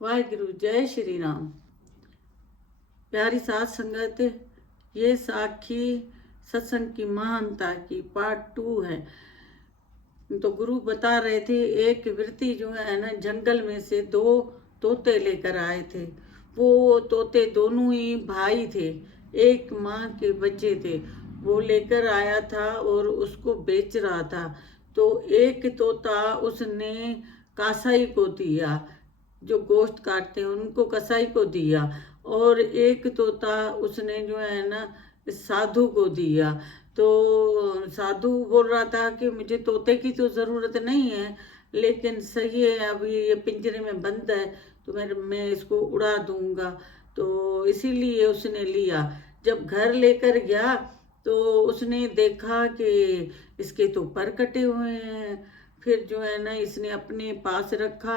वाहिगुरु जय श्री राम। प्यारी साथ संगत, ये साखी सत्संग की महानता की पार्ट 2 है। तो गुरु बता रहे थे, एक वृत्ति जो है ना, जंगल में से 2 तोते लेकर आए थे। वो तोते दोनों ही भाई थे, एक माँ के बच्चे थे। वो लेकर आया था और उसको बेच रहा था। तो एक तोता उसने कासाई को दिया, जो गोश्त काटते हैं उनको कसाई को दिया, और एक तोता उसने जो है ना साधु को दिया। तो साधु बोल रहा था कि मुझे तोते की तो ज़रूरत नहीं है, लेकिन सही है अभी ये पिंजरे में बंद है, तो मैं इसको उड़ा दूंगा। तो इसीलिए उसने लिया। जब घर लेकर गया तो उसने देखा कि इसके तो पर कटे हुए हैं। फिर जो है ना इसने अपने पास रखा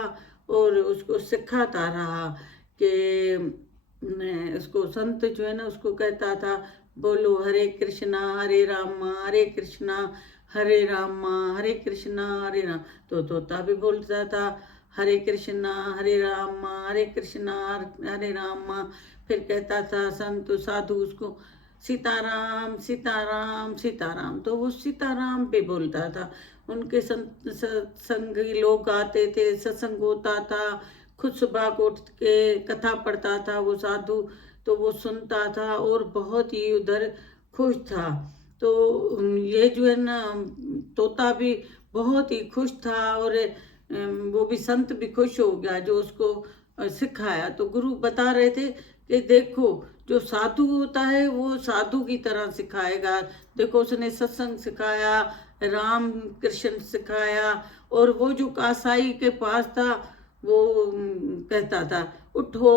और उसको सिखाता रहा कि उसको संत जो है ना उसको कहता था, बोलो हरे कृष्णा हरे रामा हरे कृष्णा हरे रामा हरे कृष्णा हरे राम। तो तोता भी बोलता था हरे कृष्णा हरे रामा हरे कृष्णा हरे रामा। फिर कहता था संत साधु उसको सीताराम सीताराम सीताराम, तो वो सीताराम पे बोलता था। उनके सत्संगी लोग आते थे, सत्संग होता था, खुद सुबह को उठ के कथा पढ़ता था वो साधु, तो वो सुनता था और बहुत ही उधर खुश था। तो ये जो है ना तोता भी बहुत ही खुश था, और वो भी संत भी खुश हो गया जो उसको सिखाया। तो गुरु बता रहे थे कि देखो, जो साधु होता है वो साधु की तरह सिखाएगा। देखो उसने सत्संग सिखाया, राम कृष्ण सिखाया, और वो जो कासाई के पास था वो कहता था उठो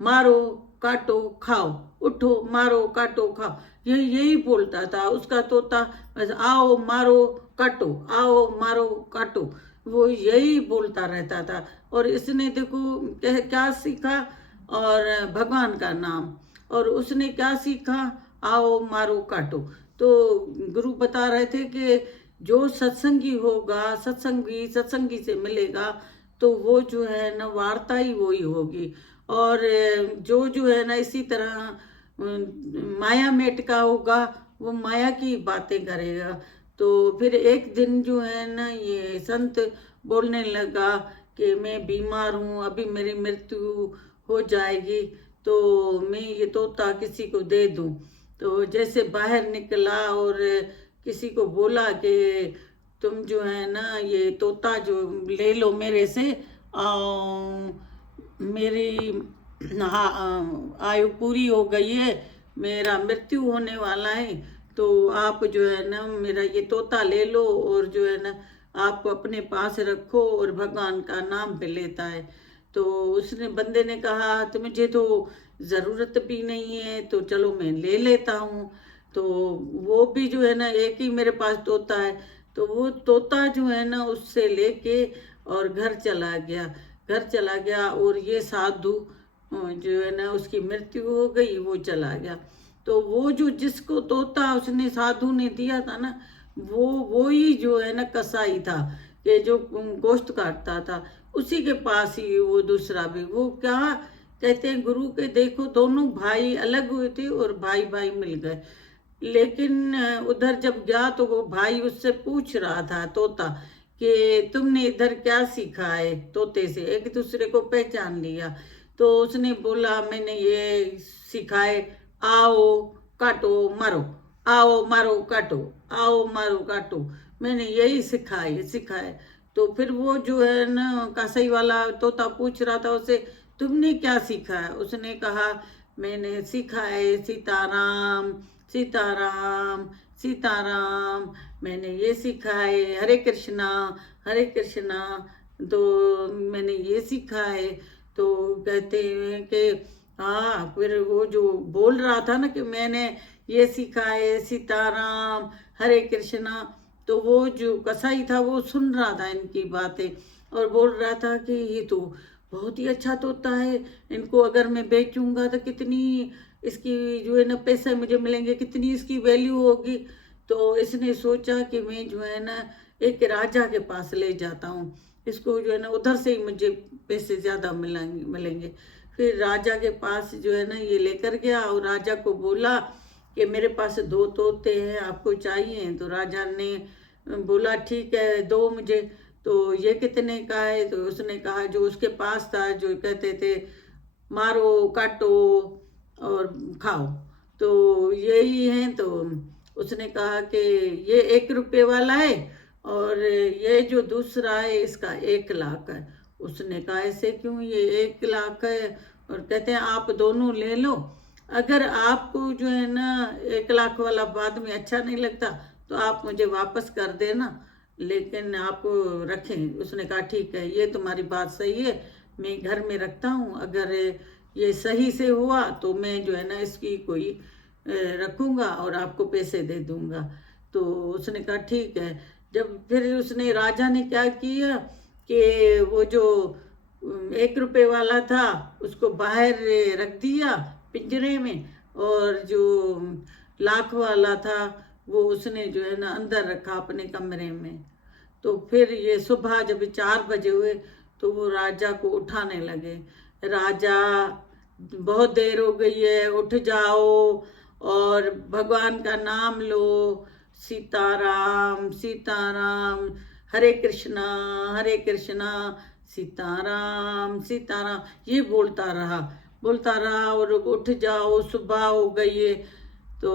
मारो काटो खाओ, उठो मारो काटो खाओ, यही बोलता था उसका तोता। बस आओ मारो काटो, आओ मारो काटो, वो यही बोलता रहता था। और इसने देखो क्या सीखा, और भगवान का नाम। और उसने क्या सीखा, आओ मारो काटो। तो गुरु बता रहे थे कि जो सत्संगी होगा, सत्संगी से मिलेगा, तो वो जो है ना वार्ता ही वही होगी। और जो है ना इसी तरह माया मेट का होगा, वो माया की बातें करेगा। तो फिर एक दिन जो है ना ये संत बोलने लगा कि मैं बीमार हूँ, अभी मेरी मृत्यु हो जाएगी, तो मैं ये तोता किसी को दे दूं। तो जैसे बाहर निकला और किसी को बोला कि तुम जो है ना ये तोता जो ले लो मेरे से, मेरी आयु पूरी हो गई है, मेरा मृत्यु होने वाला है, तो आप जो है ना मेरा ये तोता ले लो, और जो है ना आप अपने पास रखो, और भगवान का नाम पे लेता है। तो उसने बंदे ने कहा तो मुझे तो ज़रूरत भी नहीं है, तो चलो मैं ले लेता हूँ। तो वो भी जो है ना एक ही मेरे पास तोता है, तो वो तोता जो है ना उससे लेके और घर चला गया, और ये साधु जो है ना उसकी मृत्यु हो गई, वो चला गया। तो वो जो जिसको तोता उसने साधु ने दिया था ना, वो ही जो है ना कसाई था, कि जो गोश्त काटता था, उसी के पास ही वो दूसरा भी। वो क्या कहते हैं गुरु के, देखो दोनों भाई अलग हुए थे और भाई भाई मिल गए। लेकिन उधर जब गया तो वो भाई उससे पूछ रहा था तोता कि तुमने इधर क्या सीखा है, तोते से एक दूसरे को पहचान लिया। तो उसने बोला मैंने ये सीखा है, आओ काटो मारो, आओ मारो काटो, आओ मारो काटो, मैंने यही सिखाए। तो फिर वो जो है ना कसाई वाला तोता पूछ रहा था उसे, तुमने क्या सीखा है? उसने कहा मैंने सीखा है सीताराम सीताराम सीताराम, मैंने ये सीखा है हरे कृष्णा, तो मैंने ये सीखा है। तो कहते हैं कि हाँ, फिर वो जो बोल रहा था ना कि मैंने ये सीखा है सीताराम हरे कृष्णा, तो वो जो कसाई था वो सुन रहा था इनकी बातें, और बोल रहा था कि ये तो बहुत ही अच्छा तोता है, इनको अगर मैं बेचूंगा तो कितनी इसकी जो है ना पैसे मुझे मिलेंगे, कितनी इसकी वैल्यू होगी। तो इसने सोचा कि मैं जो है ना एक राजा के पास ले जाता हूँ, इसको जो है ना उधर से ही मुझे पैसे ज़्यादा मिलेंगे। फिर राजा के पास जो है ना ये लेकर गया और राजा को बोला कि मेरे पास 2 तोते हैं, आपको चाहिए? तो राजा ने बोला ठीक है, दो मुझे। तो ये कितने का है? तो उसने कहा जो उसके पास था, जो कहते थे मारो काटो और खाओ, तो यही है। तो उसने कहा कि ये 1 रुपये वाला है और ये जो दूसरा है इसका 1 लाख है। उसने कहा ऐसे क्यों, ये 1 लाख है? और कहते हैं आप दोनों ले लो, अगर आपको जो है ना 1 लाख वाला बाद में अच्छा नहीं लगता तो आप मुझे वापस कर देना, लेकिन आप रखें। उसने कहा ठीक है, ये तुम्हारी बात सही है, मैं घर में रखता हूँ, अगर ये सही से हुआ तो मैं जो है ना इसकी कोई रखूँगा और आपको पैसे दे दूँगा। तो उसने कहा ठीक है। जब फिर उसने राजा ने क्या किया कि वो जो 1 रुपये वाला था उसको बाहर रख दिया पिंजरे में, और जो लाख वाला था वो उसने जो है ना अंदर रखा अपने कमरे में। तो फिर ये सुबह जब 4 बजे हुए तो वो राजा को उठाने लगे, राजा बहुत देर हो गई है, उठ जाओ और भगवान का नाम लो, सीताराम सीताराम, हरे कृष्णा सीताराम सीताराम, ये बोलता रहा और उठ जाओ, सुबह हो गई है। तो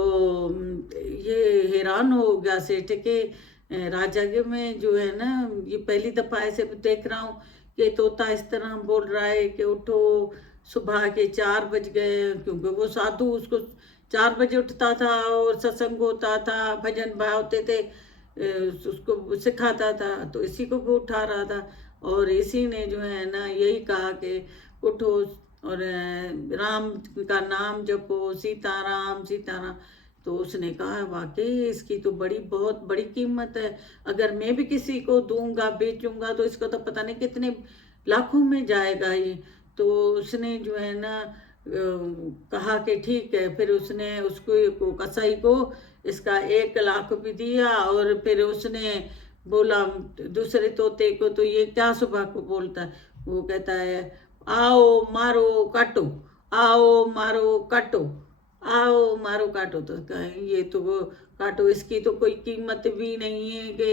ये हैरान हो गया सेठ के राजा के, में जो है ना ये पहली दफ़ा ऐसे देख रहा हूँ कि तोता इस तरह बोल रहा है कि उठो, सुबह के 4 बज गए, क्योंकि वो साधु उसको 4 बजे उठता था और सत्संग होता था, भजन भाव होते थे, उसको सिखाता था, तो इसी को भी उठा रहा था। और इसी ने जो है ना यही कहा कि उठो और राम का नाम जपो, सीताराम सीताराम। तो उसने कहा वाकई इसकी तो बहुत बड़ी कीमत है, अगर मैं भी किसी को दूंगा बेचूंगा तो इसका तो पता नहीं कितने लाखों में जाएगा ये। तो उसने जो है ना कहा कि ठीक है। फिर उसने उसको कसाई को इसका 1 लाख भी दिया, और फिर उसने बोला दूसरे तोते को, तो ये क्या सुबह को बोलता है, वो कहता है आओ मारो काटो, आओ मारो काटो, आओ मारो काटो। तो कहें ये तो वो काटो, इसकी तो कोई कीमत भी नहीं है कि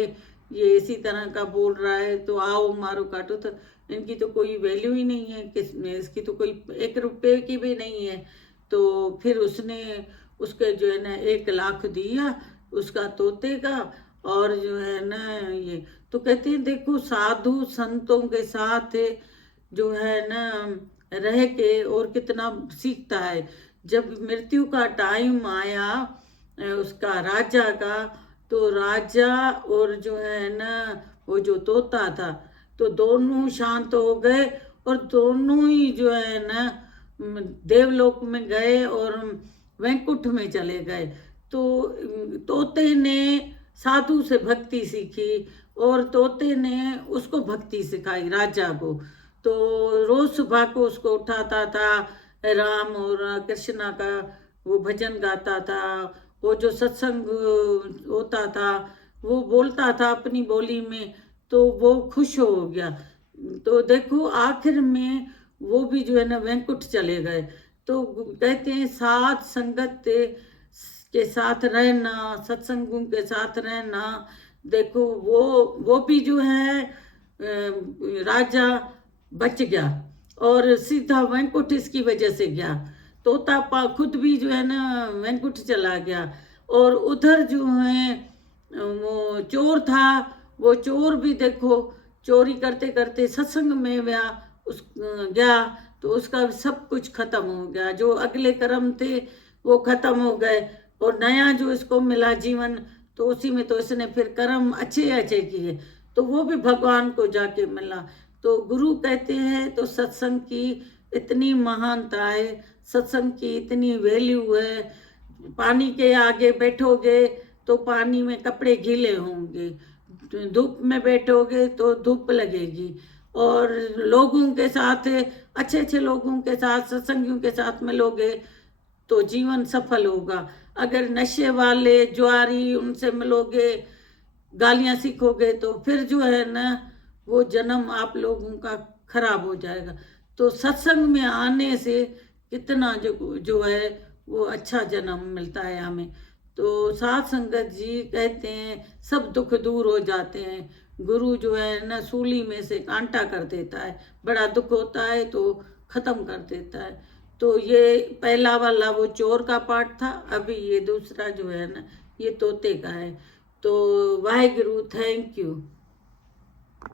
ये इसी तरह का बोल रहा है, तो आओ मारो काटो, तो इनकी तो कोई वैल्यू ही नहीं है, किसमें इसकी तो कोई 1 रुपये की भी नहीं है। तो फिर उसने उसके जो है ना 1 लाख दिया उसका तोते का, और जो है ना ये तो कहते हैं देखो साधु संतों के साथ जो है ना रह के और कितना सीखता है। जब मृत्यु का टाइम आया उसका राजा का, तो राजा और जो है ना वो जो तोता था, तो दोनों शांत हो गए और दोनों ही जो है ना देवलोक में गए और वैकुंठ में चले गए। तो तोते ने साधु से भक्ति सीखी और तोते ने उसको भक्ति सिखाई राजा को। तो रोज सुबह को उसको उठाता था, राम और कृष्णा का वो भजन गाता था, वो जो सत्संग होता था वो बोलता था अपनी बोली में, तो वो खुश हो गया। तो देखो आखिर में वो भी जो है ना वैकुंठ चले गए। तो कहते हैं साथ संगत के साथ रहना, सत्संगों के साथ रहना, देखो वो भी जो है राजा बच गया और सीधा वैकुंठ इसकी वजह से गया। तोता खुद भी जो है ना वैकुंठ चला गया, और उधर जो है वो चोर था, वो चोर भी देखो चोरी करते करते सत्संग में गया, तो उसका सब कुछ खत्म हो गया, जो अगले कर्म थे वो खत्म हो गए, और नया जो इसको मिला जीवन, तो उसी में तो इसने फिर कर्म अच्छे अच्छे किए, तो वो भी भगवान को जाके मिला। तो गुरु कहते हैं तो सत्संग की इतनी महानता है, सत्संग की इतनी वैल्यू है। पानी के आगे बैठोगे तो पानी में कपड़े गीले होंगे, धूप में बैठोगे तो धूप लगेगी, और लोगों के साथ अच्छे अच्छे लोगों के साथ सत्संगियों के साथ मिलोगे तो जीवन सफल होगा। अगर नशे वाले जुआरी उनसे मिलोगे, गालियां सीखोगे, तो फिर जो है ना वो जन्म आप लोगों का खराब हो जाएगा। तो सत्संग में आने से कितना जो है वो अच्छा जन्म मिलता है हमें। तो साध संगत जी कहते हैं सब दुख दूर हो जाते हैं। गुरु जो है ना सूली में से कांटा कर देता है, बड़ा दुख होता है तो खत्म कर देता है। तो ये पहला वाला वो चोर का पार्ट था, अभी ये दूसरा जो है ना ये तोते का है। तो वाहेगुरु, थैंक यू।